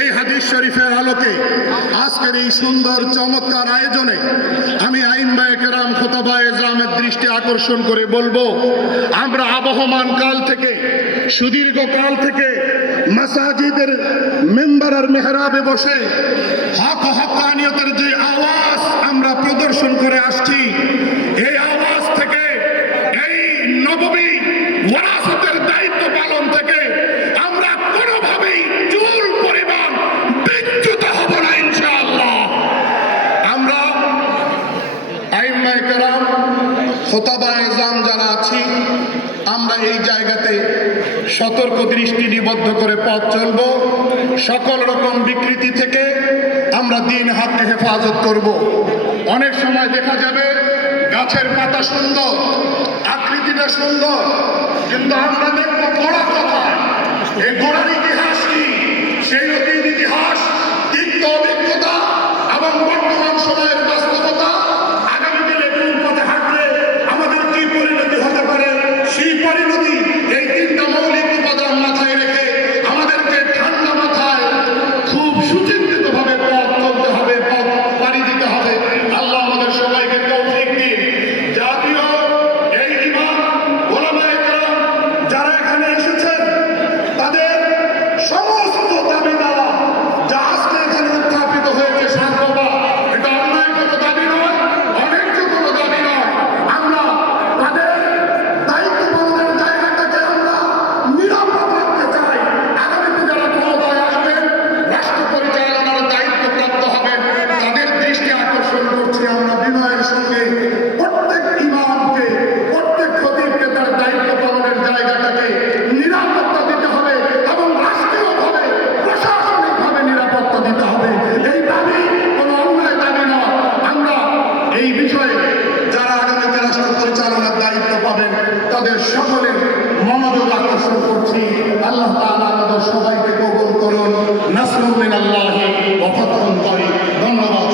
এই হাদিস শরীফের আলোকে আজকের এই সুন্দর চমৎকার আয়োজনে আমি আইন বায়কেরাম খোতাবায় জামের দৃষ্টি আকর্ষণ করে বলব, আমরা আবহমান কাল থেকে, সুদীর্ঘ কাল থেকে মাসাজিদের মেম্বার আর মেহরাবে বসে হক হকানিয়তের যে আওয়াজ আমরা প্রদর্শন করে আসছি বিচ্যুত হব না ইনশাআল্লাহ। আমরা আইম্মায় কারাম খোতাবায় জাম যারা আছি, আমরা এই জায়গাতে সতর্ক দৃষ্টি নিবদ্ধ করে পথ চলব। সকল রকম বিকৃতি থেকে আমরা দিন হাতকে হেফাজত করব। অনেক সময় দেখা যাবে গাছের পাতা সুন্দর, আকৃতিটা সুন্দর, কিন্তু আমরা দেখব বড় কথা, এই গোড়ার ইতিহাস কি? সেই তিক্ত অভিজ্ঞতা বিষয়ে যারা আগামীতে রাষ্ট্র পরিচালনার দায়িত্ব পাবেন তাদের সকলের মনোযোগ আকর্ষণ করছি। আল্লাহ তাআলা আমাদের সবাইকে কবল করুন। নাসরুদ্দিন আল্লাহ ওয়া করে ধন্যবাদ।